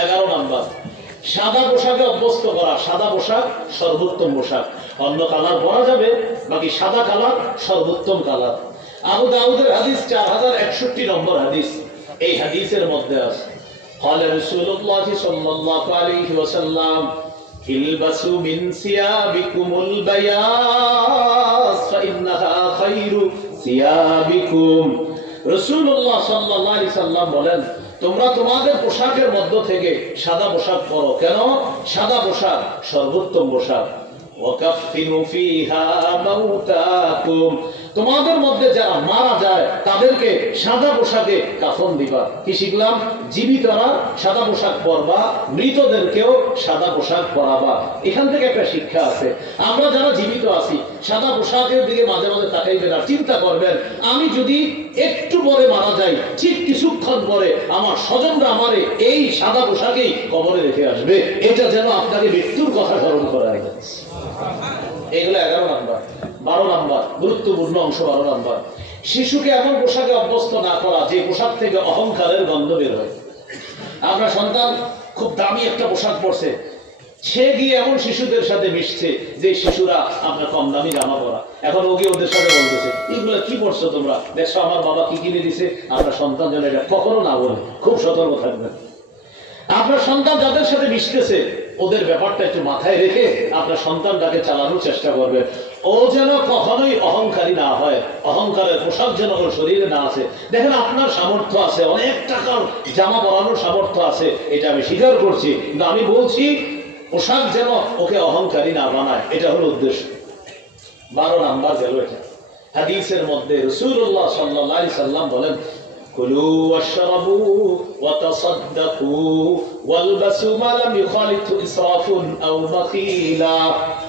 এগারো নাম্বার সাদা পোশাকে অভ্যস্ত করা সাদা পোশাক সর্বোত্তম পোশাক অন্য কালার পরা যাবে বাকি সাদা কালার সর্বোত্তম কালার আবু দাউদের হাদিস চার হাজার একষট্টি নম্বর হাদিস এই হাদিসের মধ্যে আছে قال رسول الله صلى الله عليه وسلم البسوا من ثيابكم البياض فإنها خير ثيابكم রসুল্লাহ সাল্লাহ আলি সাল্লাম বলেন তোমরা তোমাদের পোশাকের মধ্য থেকে সাদা পোশাক পরো। কেন? সাদা পোশাক সর্বোত্তম পোশাক। তোমাদের মধ্যে যারা মারা যায়, তাদেরকে সাদা পোশাকে কাফন দিবা। কি শিখলাম? জীবিতরা সাদা পোশাক পরবা, মৃতদেরকেও সাদা পোশাক পরাবা। এখান থেকে একটা শিক্ষা আছে। আমরা যারা জীবিত আছি সাদা পোশাকের দিকে মাঝে মাঝে তাকাইবেন আর চিন্তা করবেন, আমি যদি একটু পরে মারা যাই, ঠিক কিছুক্ষণ পরে আমার স্বজনরা আমারে এই সাদা পোশাকেই কবরে রেখে আসবে। এটা যেন আপনাকে মৃত্যুর কথা স্মরণ করায়। এগুলো এগারো নাম্বার, বারো নাম্বার, গুরুত্বপূর্ণ অংশ বারো নাম্বার। শিশুকে এমন পোশাকে অভ্যস্ত না করা, যে পোশাক থেকে অহংকারের গন্ধ বের হয়। আমরা সন্তান খুব দামি একটা পোশাক পরছে সে গিয়ে এমন শিশুদের সাথে মিশছে যে শিশুরা, আমরা কম দামি জামা পরা। এখন ওকে ওদের সাথে বলতেছে, এগুলো কি পড়ছো তোমরা? দেখছ আমার বাবা কি কিনে দিছে? আপনার সন্তান যেন এটা কখনো না বলে। খুব সতর্ক থাকবেন। আপনার সন্তান যাদের সাথে মিশতেছে, ওদের ব্যাপারটা একটু মাথায় রেখে আপনার সন্তানটাকে চালানোর চেষ্টা করবেন ও যেন কখনোই অহংকারী না হয়, অহংকারের পোশাক যেন ওর শরীরে না আছে। দেখেন, আপনার সামর্থ্য আছে, অনেক টাকার জামা পরানোর সামর্থ্য আছে, এটা আমি স্বীকার করছি। কিন্তু আমি বলছি পোশাক যেন ওকে অহংকারী না বানায়, এটা হলো উদ্দেশ্য। বারো নাম্বার গেল এটা। হাদিসের মধ্যে রসুল্লাহ সাল্লাহ সাল্লাম বলেন, কুলু وتصدقوا والبسوا ما لم يخالط اسراف او بخيلا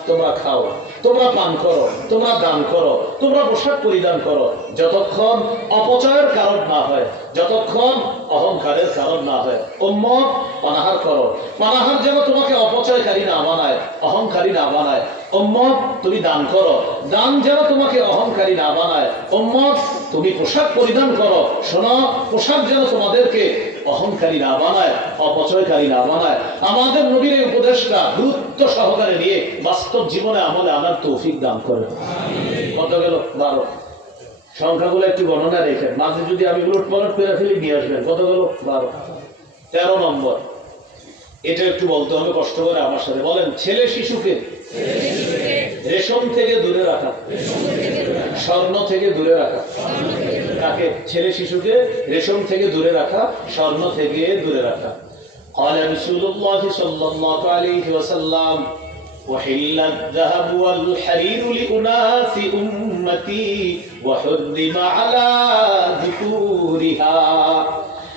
তোমরা খাও তোমরা পান করো তোমরা দান করো তোমরা পোশাক পরিধান করো যতক্ষণ অপচয়ের কারণ না হয় যতক্ষণ অহংকারের কারণ না হয় উম্মত পানাহার করো পানাহার যেন তোমাকে অপচয়কারী না বানায় অহংকারী না বানায় উম্মত তুমি দান করো দান যেন তোমাকে অহংকারী না বানায় উম্মত তুমি পোশাক পরিধান করো শোনো পোশাক যেন তোমাদেরকে অহংকারী না বানায় অপচয়কারী না বানায় আমাদের নবীর এই উপদেশটা গুরুত্ব সহকারে নিয়ে বাস্তব জীবনে আমলে আনার তৌফিক দান করে। কত গেল? বারো। সংখ্যাগুলো একটু গণনা রেখেন মাঝে যদি আমি উলট পালট করে ফেলি নিয়ে আসবেন। কত গেল? বারো। তেরো নম্বর। এটা একটু বলতে হবে কষ্ট করে আমার সাথে বলেন ছেলে শিশুকে রেশম থেকে দূরে রাখা। স্বর্ণ থেকে দূরে রাখা। তাকে ছেলে শিশুকে রেশম থেকে দূরে রাখা স্বর্ণ থেকে দূরে রাখা قال رسول الله صلى الله عليه وسلم وحل الذهب والحرير لأناس أمتي وحرم على ذكورها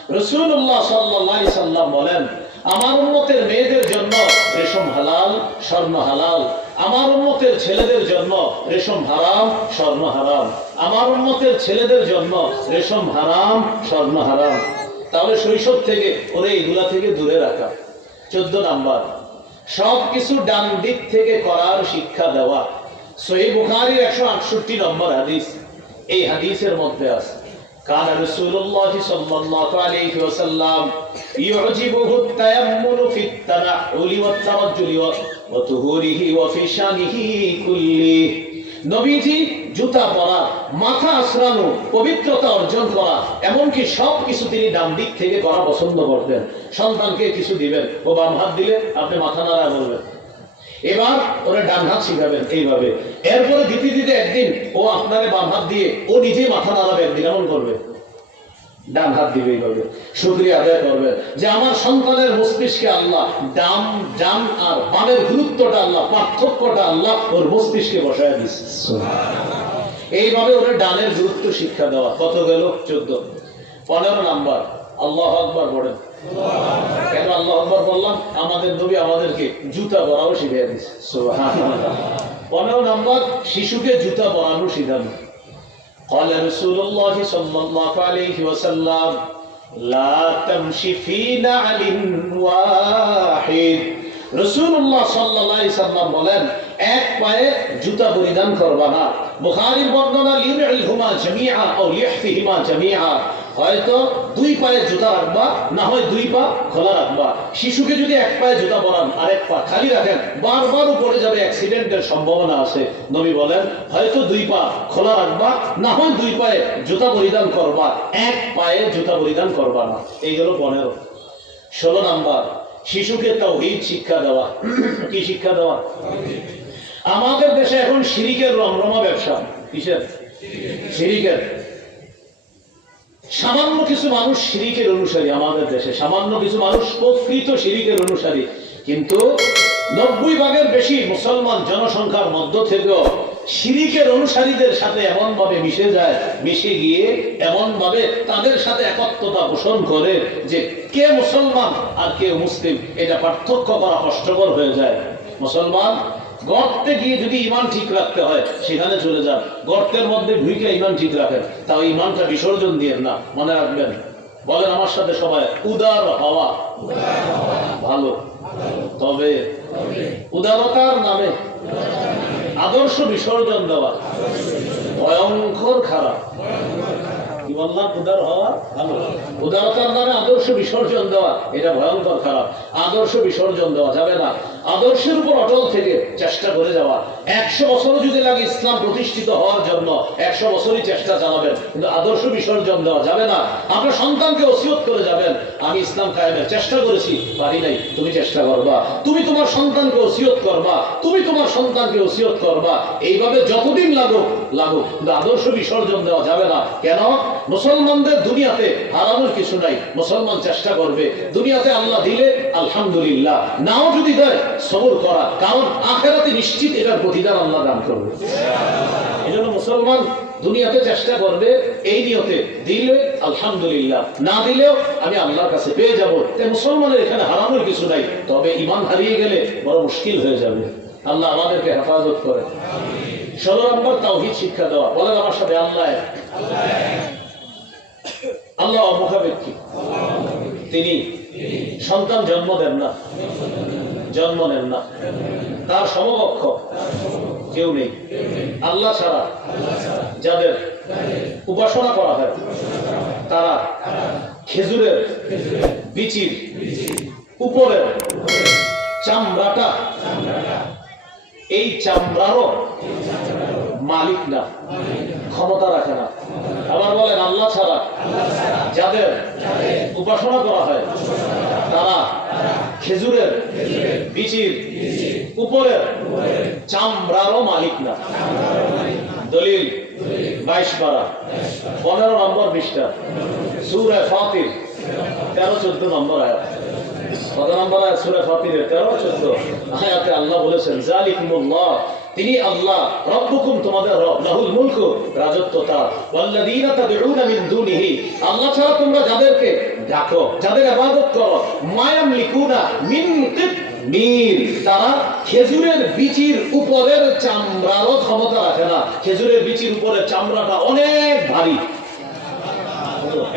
রসুল্লাহ সাল্লাহ সাল্লাম বলেন আমার উন্মতের মেয়েদের জন্য রেশম হালাল স্বর্ণ হালাল আমার উন্মতের ছেলেদের জন্য রেশম হারাম স্বর্ণ হারাম আমার উন্মতের ছেলেদের জন্য রেশম হারাম স্বর্ণ হারাম তাহলে শৈশব থেকে ওরে এগুলা থেকে দূরে রাখা চোদ্দ নাম্বার সব কিছু ডান দিক থেকে করার শিক্ষা দেওয়া সহি বুখারির একশো আটষট্টি নম্বর হাদিস এই হাদিসের মধ্যে আছে كان رسول الله صلى الله عليه وسلم يعجبه التيمم في التنعل والترجل অতুহরিহি অফিসানিহি কুল্লি। নবীজি জুতা পরা, মাথা আশ্রানো পবিত্রতা অর্জন করা, এমনকি সব কিছু তিনি ডান দিক থেকে করা পছন্দ করতেন। সন্তানকে কিছু দিবেন। ও বাম হাত দিলে আপনি মাথা নাড়া বলবেন এবার ওরা ডান হাত শিখাবেন এইভাবে। এরপরে দিতে দিতে একদিন ও আপনারে বাম হাত দিয়ে ও নিজে মাথা নাড়াবে একদিন এমন করবে ডান হাত দিবে এইভাবে শুক্রিয়া আদায় করবে যে আমার সন্তানের মস্তিষ্কে আল্লাহ ডান ডান আর বামের গুরুত্বটা আল্লাহ পার্থক্যটা আল্লাহ ওর মস্তিষ্কে বসায় দিচ্ছে এইভাবে ওরা ডানের গুরুত্ব শিক্ষা দেওয়া। কত গেল? চোদ্দ। পনেরো নাম্বার। আল্লাহ আকবার পড়েন। কেন আল্লাহ আকবর বললাম? আমাদের নবী আমাদেরকে জুতা পরাও শিখিয়ে দিচ্ছে পনেরো নাম্বার শিশুকে জুতা পরানো শিখানো। قال رسول الله صلى الله عليه وسلم لا تمشي في نعل واحد রসুল্লাহ সাল্লাহ সাল্লাম বলেন এক পায়ে জুতা পরিধান করবা না বুখারীর বর্ণনা লিউনহুমা জামিআ আও লিহফিহিমা জামিআ হয়তো দুই পায়ে জুতা রাখবা, না হয় দুই পা খোলা রাখবা। শিশুকে যদি এক পায়ে জুতা পরান আরেক পা খালি রাখেন, বারবার উপরে যাবে অ্যাক্সিডেন্টের সম্ভাবনা আছে। নবী বলেন, হয়তো দুই পা খোলা রাখবা, না হয় দুই পায়ে জুতা পরিধান করবা, এক পায়ে জুতা পরিধান করবা না। এই হলো পনেরো। ষোলো নাম্বার, শিশুকে তাওহীদ শিক্ষা দেওয়া। কি শিক্ষা দেওয়া? আমাদের দেশে এখন শিরিকের রমরমা ব্যবসা। কিসের? শিরিকের। সামান্য কিছু মানুষ শিরিকের অনুসারী আমাদের দেশে, সামান্য কিছু মানুষ প্রকৃত শিরিকের অনুসারী। কিন্তু নব্বই ভাগের বেশি মুসলমান জনসংখ্যার মধ্য থেকেও শিরিকের অনুসারীদের সাথে এমন ভাবে মিশে যায়, মিশে গিয়ে এমন ভাবে তাদের সাথে একত্রতা পোষণ করে যে কে মুসলমান আর কে মুসলিম, এটা পার্থক্য করা কষ্টকর হয়ে যায়। মুসলমান গর্তে গিয়ে যদি ইমান ঠিক রাখতে হয়, সেখানে চলে যান। গর্তের মধ্যে ঢুকে ইমান ঠিক রাখেন। তাও ইমানটা বিসর্জন দিয়ে না, মনে রাখবেন? বলেন আমার সাথে সবাই, উদার হওয়া। ভালো। তবে উদারতার নামে আদর্শ বিসর্জন দেওয়া ভয়ঙ্কর খারাপ। কি বললাম? উদার হওয়া? ভালো। উদারতার নামে আদর্শ বিসর্জন দেওয়া, এটা ভয়ঙ্কর খারাপ। আদর্শ বিসর্জন দেওয়া যাবে না। আদর্শের উপর অটল থেকে চেষ্টা করে যাওয়া। একশো বছরও যদি লাগে ইসলাম প্রতিষ্ঠিত হওয়ার জন্য একশো বছরই চেষ্টা চালাবেন, কিন্তু আদর্শ বিসর্জন দেওয়া যাবে না। আপনার সন্তানকে ওসিয়ত করে যাবেন, আমি ইসলাম কায়েমের চেষ্টা করেছি, পারি নাই, তুমি চেষ্টা করবা। তুমি তোমার সন্তানকে ওসিয়ত করবা, তুমি তোমার সন্তানকে ওসিয়ত করবা। এইভাবে যতদিন লাগুক লাগুক, কিন্তু আদর্শ বিসর্জন দেওয়া যাবে না। কেন? মুসলমানদের দুনিয়াতে হারানোর কিছু নাই। মুসলমান চেষ্টা করবে। দুনিয়াতে আল্লাহ দিলে, আলহামদুলিল্লাহ। নাও যদি দেয়, সবর করা। কারণ আখেরাতে নিশ্চিত এটার প্রতিদান আল্লাহ দান করবে। এই জন্য মুসলমান দুনিয়াতে চেষ্টা করবে, এই নিয়তে দিলে, আলহামদুলিল্লাহ। না দিলেও আমি আল্লাহর কাছে পেয়ে যাব। তাই মুসলমানের এখানে হারানোর কিছু নাই। তবে ইমান হারিয়ে গেলে বড় মুশকিল হয়ে যাবে। আল্লাহ আমাদেরকে হেফাজত করে। ষোলো নম্বর তাওহিদ শিক্ষা দেওয়া। বলেন আমার সাথে, আল্লাহ আল্লাহ অমুখাপেক্ষী তিনি সন্তান জন্ম দেন না। জন্ম নেন না। তার সমকক্ষ কেউ নেই। আল্লাহ ছাড়া যাদের উপাসনা করা হয়, তারা খেজুরের বিচির উপরের চামড়াটা, এই চামড়ারও মালিক না, ক্ষমতা রাখে না। আবার বলেন, আল্লাহ ছাড়া যাদের উপাসনা করা হয়, তারা খেজুরের বিচির উপরের, চামড়ারও মালিক না। দলিল বাইশ পারা পনেরো নম্বর পৃষ্ঠা, সুরে ফাতির, তেরো চোদ্দ নম্বর আয়াত। কত নম্বর আয়াত? সুরে ফাতিরের তেরো চোদ্দ আয়াতে আল্লাহ বলেছেন, জালিকুমুল্লাহ তিনি আল্লাহ, রব্বুকুম তোমাদের রব, লাহুল মুলক, রাজত্ব তার। ওয়াল্লাযীনা তাদউনা মিন দুনিহি, আল্লাহ ছাড়া তোমরা যাদেরকে ডাকো, যাদের ইবাদত করো মায়াম লিকুনা মিন কিতমির তারা খেজুরের বিচির উপরের চামড়ারও ক্ষমতা রাখে না। খেজুরের বিচির উপরের চামড়াটা অনেক ভারী।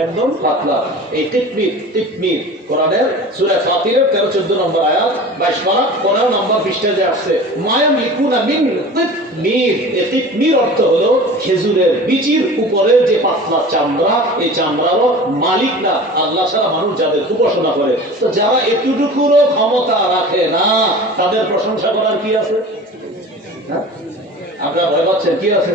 একদম পাতলা। এই তিকমির তিকমির কোরআনের সূরা ফাতিরের 13 14 নম্বর আয়াত 22 পারা 15 নম্বর পৃষ্ঠায় যে আছে মায়াম লিকুনা মিন তিকমির এই তিকমির অর্থ হলো খেজুরের বিচির উপরের যে পাতলা চামড়া, এই চামড়ারও মালিক না, আল্লাহ ছাড়া মানুষ যাদের উপাসনা করে। তো যারা এতটুকুরও ক্ষমতা রাখে না, তাদের প্রশংসা করার কি আছে? হ্যাঁ? আপনারা ভয় পাচ্ছেন, কি আছে?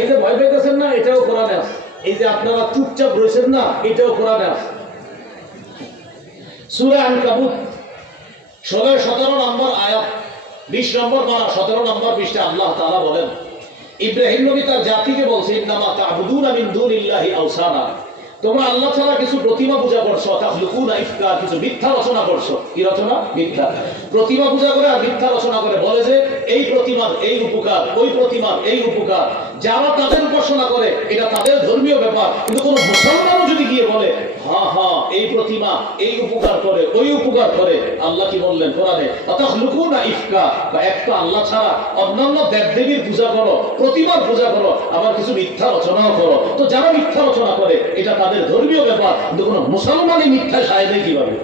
এই যে ভয় পেতেছেন না, এটাও কোরআনে আছে। এই যে আপনারা চুপচাপ রয়েছেন না, এটাও কোরআনে আছে সূরা ষোলো সতেরো নম্বর আয়াত, বিশ নম্বর পারা, সতেরো নম্বর পৃষ্ঠে আল্লাহ তালা বলেন, ইব্রাহিম নবী তার জাতিকে বলছে, ইন্নামা আমিন দুন ইল্লাহি আওসানা। তোমরা আল্লাহ ছাড়া কিছু প্রতিমা পূজা করছ তাখলুকুনা ইফকা, কিছু মিথ্যা রচনা করছ। কি রচনা? মিথ্যা। প্রতিমা পূজা করে আর মিথ্যা রচনা করে বলে যে, এই প্রতিমার এই উপকার, ওই প্রতিমার এই উপকার। যারা তাদের উপাসনা করে, এটা তাদের ধর্মীয় ব্যাপার। কিন্তু কোনো মুসলমানও যদি গিয়ে বলে হ্যাঁ হ্যাঁ এই প্রতিমা এই উপকার করে, ওই উপকার করে, আল্লাহ কি বললেন কোরআনে? তাখলুকুনা ইফকা, বা একটা আল্লাহ ছাড়া অন্যান্য দেবদেবীর পূজা করো, প্রতিমার পূজা করো, আবার কিছু মিথ্যা রচনাও করো। তো যারা মিথ্যা রচনা করে, এটা তাদের ধর্মীয় ব্যাপার। কোনো মুসলমানই মিথ্যা সায় দেয় কীভাবে?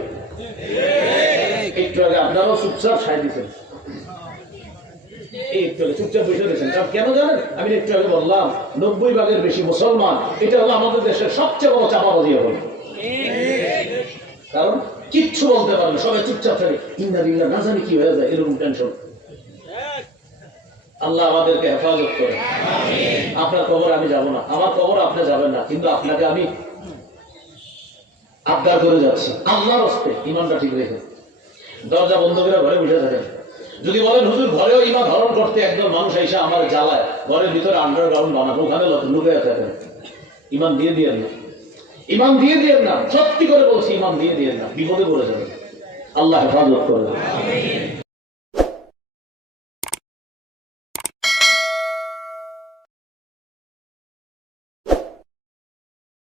একটু আগে আপনারাও চুপচাপ সায় দিচ্ছেন এই একটু আগে চুপচাপ বসে রয়েছেন কারণ কেন জানেন? আমি একটু আগে বললাম নব্বই ভাগের বেশি মুসলমান এটা হলো আমাদের দেশের সবচেয়ে বড় চাপাবাজি হল কারণ কিচ্ছু বলতে পারবে না, সবাই চুপচাপ না জানি টেনশন আল্লাহ আমাদেরকে হেফাজত করে আপনার কবর আমি যাব না আমার কবর আপনি যাবেন না কিন্তু আপনাকে আমি আবদার করে যাচ্ছে। আল্লাহর হস্তে ইমানটা ঠিক রেখে। দরজা বন্ধ করে ঘরে বসে থাকেন যদি বলেন, হুজুর, ঘরেও ইমান ধারণ করতে একদম মানুষ এসে আমার জ্বালায়, ঘরের ভিতরে আন্ডারগ্রাউন্ড বানাবো, ওখানে লুকে থাকেন ইমান দিয়ে দিয়েন না। ইমান দিয়ে দিয়েন না। সত্যি করে বলছি ইমান দিয়ে দিয়েন না। বিপদে পড়ে যাবেন। আল্লাহ হেফাজত করে